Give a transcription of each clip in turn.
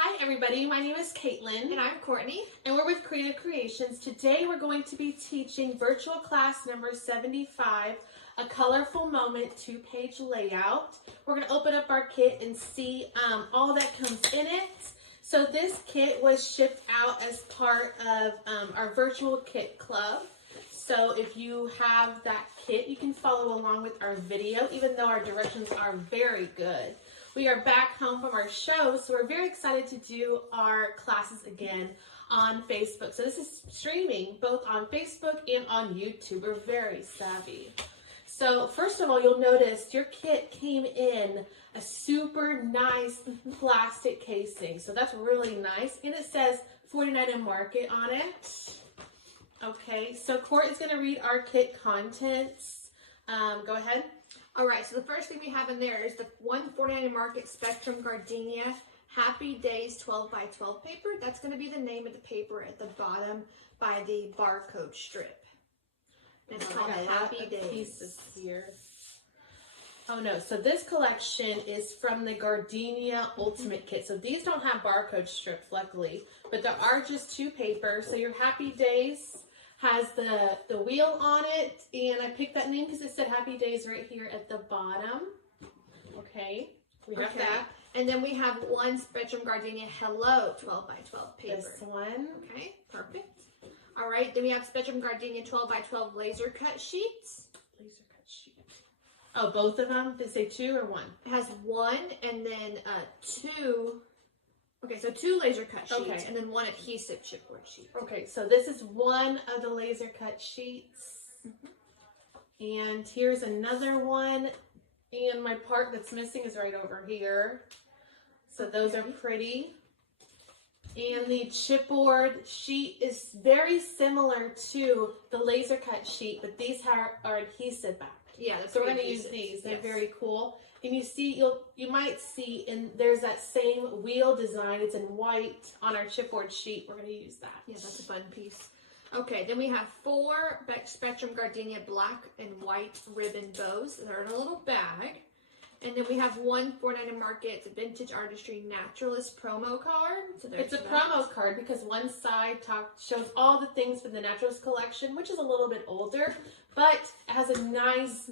Hi everybody, my name is Caitlin. And I'm Courtney. And we're with Creative Creations. Today we're going to be teaching virtual class number 75, a colorful moment 2-page layout. We're going to open up our kit and see all that comes in it. So this kit was shipped out as part of our virtual kit club. So if you have that kit, you can follow along with our video, even though our directions are very good. We are back home from our show, so we're very excited to do our classes again on Facebook. So this is streaming both on Facebook and on YouTube. We're very savvy. So first of all, you'll notice your kit came in a super nice plastic casing. So that's really nice. And it says 49 and Market on it. Okay, so Court is going to read our kit contents. Go ahead. All right, so the first thing we have in there is the 149 and Market Spectrum Gardenia Happy Days 12 by 12 paper. That's going to be the name of the paper at the bottom by the barcode strip. And it's called Happy Days. Pieces here. Oh no, so this collection is from the Gardenia Ultimate Kit. So these don't have barcode strips, luckily, but there are just 2 papers. So your Happy Days has the wheel on it, and I picked that name because it said Happy Days right here at the bottom. Okay, we have that. And then we have one Spectrum Gardenia Hello 12 by 12 paper. This one. Okay, perfect. All right, then we have Spectrum Gardenia 12 by 12 laser cut sheets. Laser cut sheet. Oh, both of them? Did they say 2 or 1? It has 1 and then 2. Okay, so 2 laser cut sheets and then 1 adhesive chipboard sheet. Okay, so this is one of the laser cut sheets. And here's another one. And my part that's missing is right over here. So those are pretty. And the chipboard sheet is very similar to the laser cut sheet, but these are adhesive backed. Yeah, so we're going to use these. They're very cool. And you see, you might see, there's that same wheel design. It's in white on our chipboard sheet. We're going to use that. Yeah, that's a fun piece. Okay, then we have 4 Spectrum Gardenia black and white ribbon bows. They're in a little bag. And then we have 1 49 and Market Vintage Artistry Naturalist promo card. So it's a promo card because one side shows all the things from the Naturalist collection, which is a little bit older, but it has a nice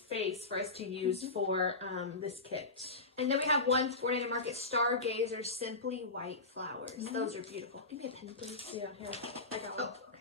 face for us to use for this kit. And then we have 1 49 and Market Stargazer Simply White Flowers. Those are beautiful. Give me a pen, please. Yeah, here. I got one. Oh, okay.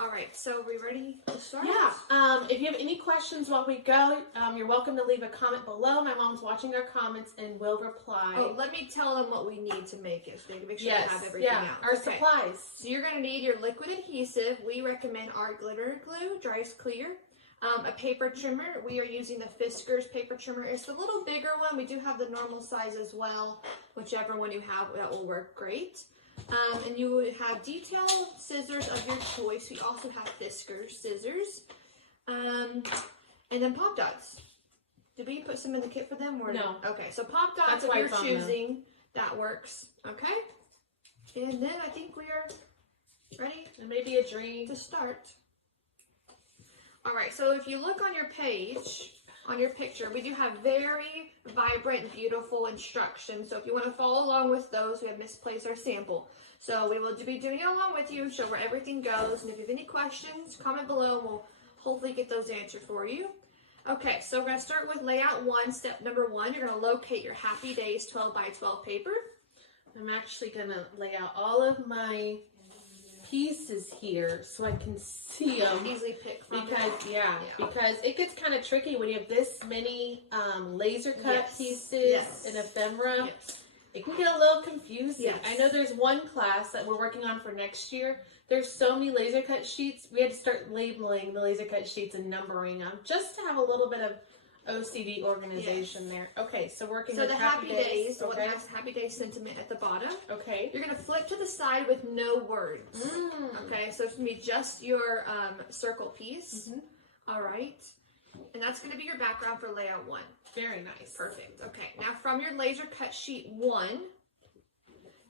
All right, so we ready to start? Yeah. If you have any questions while we go, you're welcome to leave a comment below. My mom's watching our comments and will reply. Oh, let me tell them what we need to make it so they can make sure they have everything out. Our supplies. So you're going to need your liquid adhesive. We recommend art glitter glue, dries clear. A paper trimmer. We are using the Fiskars paper trimmer. It's the little bigger one. We do have the normal size as well. Whichever one you have, that will work great. And you would have detail scissors of your choice. We also have Fiskars scissors. And then pop dots. Did we put some in the kit for them? Or no. Okay, so pop dots if you're choosing. That works. Okay. And then I think we are ready. And maybe a dream to start. All right, so if you look on your page, on your picture, we do have very vibrant, beautiful instructions. So if you want to follow along with those, we have misplaced our sample. So we will be doing it along with you, show where everything goes. And if you have any questions, comment below, and we'll hopefully get those answered for you. Okay, so we're going to start with layout 1. Step number 1, you're going to locate your Happy Days 12 by 12 paper. I'm actually going to lay out all of my pieces here so I can see them. Easily pick from because it gets kind of tricky when you have this many laser cut pieces and ephemera. It can get a little confusing. I know there's one class that we're working on for next year. There's so many laser cut sheets. We had to start labeling the laser cut sheets and numbering them just to have a little bit of OCD organization there. Okay, so working with Happy Days. So it has Happy Days sentiment at the bottom. Okay. You're going to flip to the side with no words. Okay, so it's going to be just your circle piece. All right. And that's going to be your background for layout 1. Very nice. Perfect. Okay, now from your laser cut sheet 1,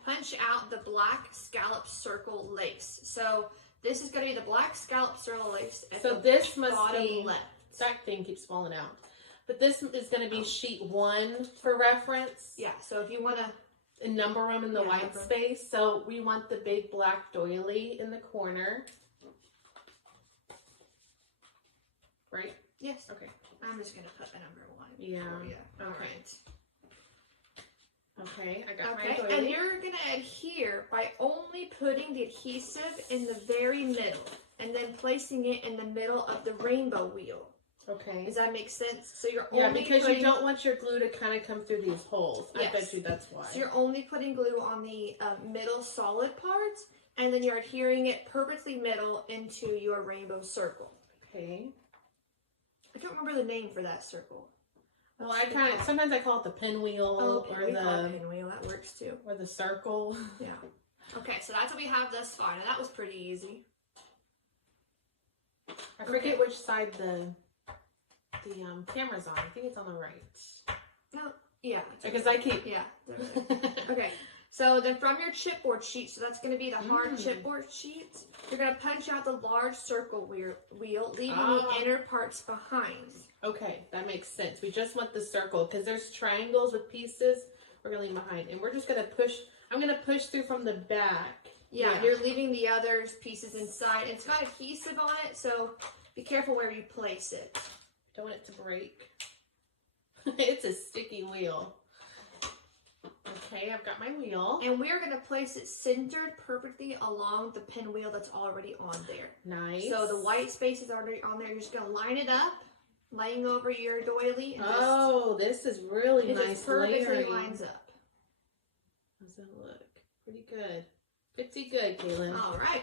punch out the black scallop circle lace. So this is going to be the black scallop circle lace at the this must bottom be left. That thing keeps falling out. But this is going to be sheet 1 for reference. Yeah, so if you want to and number them in the white space. So we want the big black doily in the corner. Right? Yes. Okay. I'm just going to put the number 1. Yeah. For you. Okay. Right. Okay, I got my Okay, doily. and you're going to adhere by only putting the adhesive in the very middle and then placing it in the middle of the rainbow wheel. Okay. Does that make sense? So you're yeah, only because putting, you don't want your glue to kind of come through these holes. Yes. I bet you that's why. So you're only putting glue on the middle solid parts, and then you're adhering it perfectly middle into your rainbow circle. Okay. I don't remember the name for that circle. Well, I kind of sometimes I call it the pinwheel Okay, or we call it the pinwheel. That works too. or the circle. Yeah. Okay, so that's what we have thus far. Now that was pretty easy. I forget which side the camera's on. I think it's on the right. No, yeah. Because I keep. Yeah. Okay. So then from your chipboard sheet, so that's going to be the hard chipboard sheet, you're going to punch out the large circle wheel, leaving the inner parts behind. Okay, that makes sense. We just want the circle because there's triangles with pieces we're going to leave behind. And we're just going to push, I'm going to push through from the back. Yeah, you're leaving the other pieces inside. It's got adhesive on it, so be careful where you place it. Don't want it to break. It's a sticky wheel. Okay, I've got my wheel. And we're going to place it centered perfectly along the pinwheel that's already on there. Nice. So the white space is already on there. You're just going to line it up, laying over your doily. And this is really nice. It just perfectly lines up. How's that look? Pretty good. Pretty good, Kaylin. All right.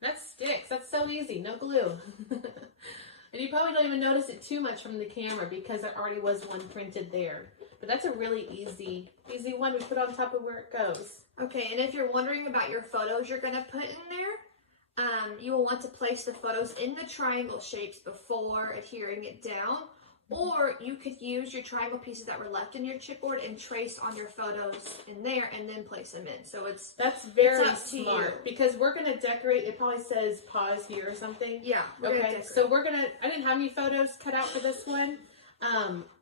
That sticks. That's so easy. No glue. And you probably don't even notice it too much from the camera because there already was one printed there. But that's a really easy one to put on top of where it goes. Okay, and if you're wondering about your photos you're going to put in there, you will want to place the photos in the triangle shapes before adhering it down. Or you could use your triangle pieces that were left in your chipboard and trace on your photos in there and then place them in. So that's very up to smart you. Because we're going to decorate. It probably says pause here or something. Yeah. Okay, so we're going to, I didn't have any photos cut out for this one.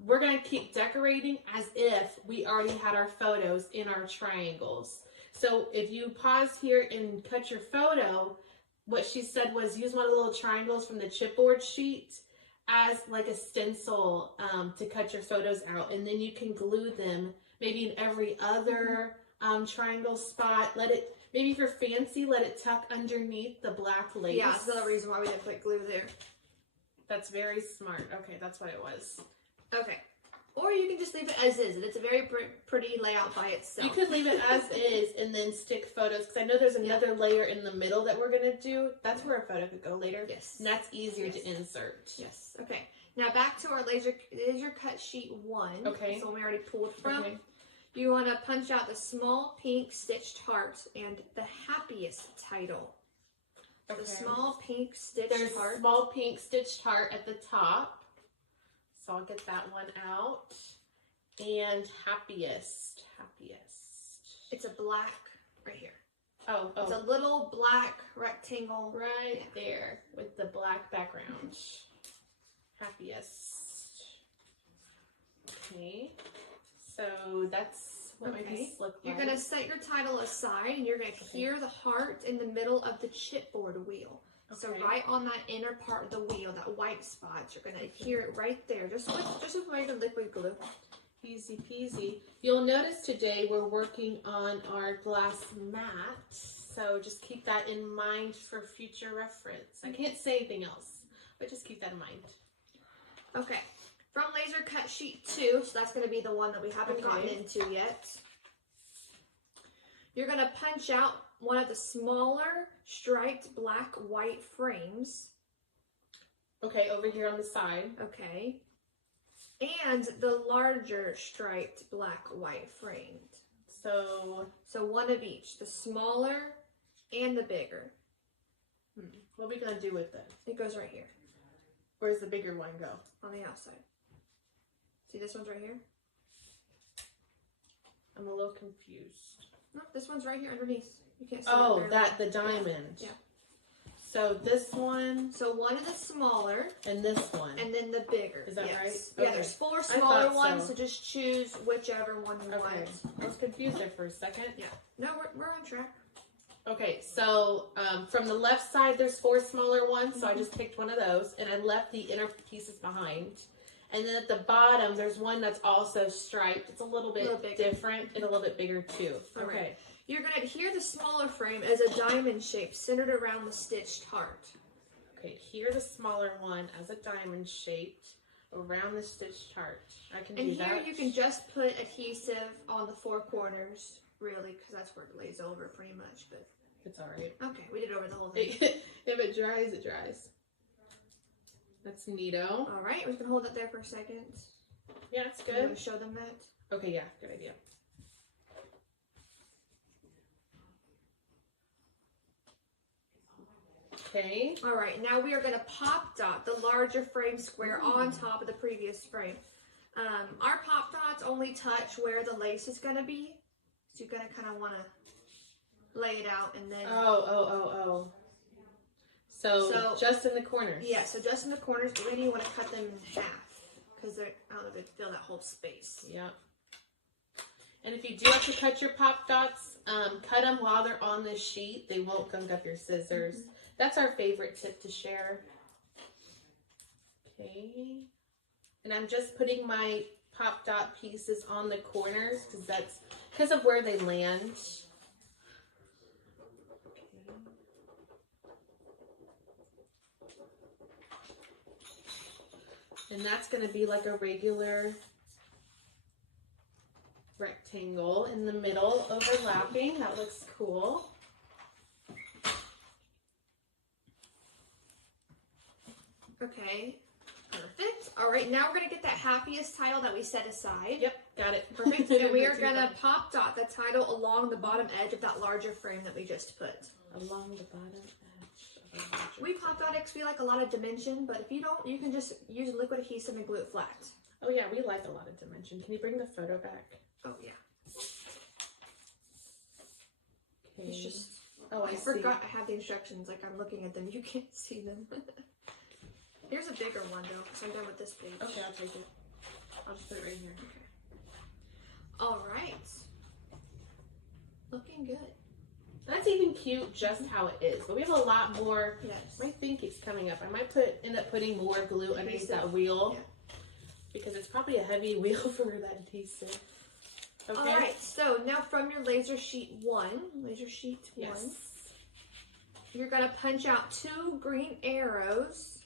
We're going to keep decorating as if we already had our photos in our triangles. So if you pause here and cut your photo, what she said was use one of the little triangles from the chipboard sheet as like a stencil to cut your photos out, and then you can glue them maybe in every other triangle spot. Maybe if you're fancy, let it tuck underneath the black lace. Yeah, that's another reason why we didn't put glue there. That's very smart. Okay, that's what it was. Okay. Or you can just leave it as is. It's a very pretty layout by itself. You could leave it as is and then stick photos, because I know there's another layer in the middle that we're going to do. That's where a photo could go later. Yes. And that's easier to insert. Yes. Okay. Now back to our laser cut sheet 1. Okay. So we already pulled from. Okay. You want to punch out the small pink stitched heart and the happiest title. Okay. The small pink stitched There's heart. small pink stitched heart at the top. So I'll get that one out. And happiest. It's a black right here. Oh. It's a little black rectangle. Right there with the black background. Happiest. Okay. So that's what my piece look like. You're going to set your title aside and you're going to adhere the heart in the middle of the chipboard wheel. Okay. So right on that inner part of the wheel, that white spot, you're going to adhere it right there, just with regular liquid glue. Easy peasy. You'll notice today we're working on our glass mat, so just keep that in mind for future reference. I can't say anything else, but just keep that in mind. Okay, from laser cut sheet 2, so that's going to be the one that we haven't gotten into yet. You're going to punch out one of the smaller striped black-white frames. Okay, over here on the side. Okay. And the larger striped black-white frame. So one of each, the smaller and the bigger. What are we going to do with it? It goes right here. Where's the bigger one go? On the outside. See, this one's right here? I'm a little confused. No, this one's right here underneath. You can't see it. Oh, the diamond. Yeah. So this one So one of the smaller, and this one. and then the bigger. Is that right? Yeah, Okay. there's 4 smaller thought ones, so. so just choose whichever one you want. Okay. I was confused there for a second. Yeah. No, we're on track. Okay, so from the left side, there's 4 smaller ones, so I just picked one of those, and I left the inner pieces behind. And then at the bottom, there's one that's also striped. It's a little bit different and a little bit bigger too. Okay. Right. You're going to adhere the smaller frame as a diamond shape centered around the stitched heart. Okay, here the smaller one as a diamond shaped around the stitched heart. I can do that. And here you can just put adhesive on the 4 corners, really, because that's where it lays over pretty much. But it's all right. Okay, we did over the whole thing. If it dries, it dries. That's neato. All right, we can hold it there for a second. Yeah, it's good. You want to show them that? Okay, yeah, good idea. Okay. All right, now we are going to pop dot the larger frame square on top of the previous frame. Our pop dots only touch where the lace is going to be, so you're going to kind of want to lay it out and then... Oh. So just in the corners. Yeah, so just in the corners, but then you want to cut them in half because I don't know if they fill that whole space. Yeah. And if you do have to cut your pop dots, cut them while they're on the sheet. They won't gunk up your scissors. That's our favorite tip to share. Okay. And I'm just putting my pop dot pieces on the corners because that's because of where they land. And that's going to be like a regular rectangle in the middle overlapping. That looks cool. Okay, perfect. All right, now we're going to get that happiest title that we set aside. Yep, got it. Perfect. And we are going to pop dot the title along the bottom edge of that larger frame that we just put. Along the bottom edge of the larger We pop dot it because we like a lot of dimension, but if you don't, you can just use liquid adhesive and glue it flat. Oh yeah, we like a lot of dimension. Can you bring the photo back? Oh yeah. Okay. It's just, I forgot I have the instructions, like I'm looking at them, you can't see them. Here's a bigger one though, because I'm done with this page. Okay, I'll take it. I'll just put it right here. Okay. All right. Looking good. That's even cute just how it is, but we have a lot more. Yes. My thing keeps coming up. I might end up putting more glue underneath that wheel because it's probably a heavy wheel for that adhesive. Okay. All right, so now from your laser sheet one, you're gonna punch out 2 green arrows.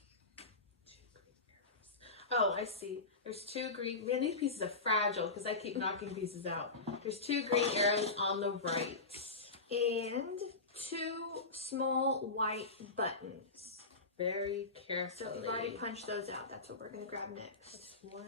Oh, I see. There's 2 green. Man, these pieces are fragile because I keep knocking pieces out. There's 2 green arrows on the right. And 2 small white buttons. Very carefully. So you've already punched those out. That's what we're going to grab next. That's 1,